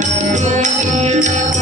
Thank you.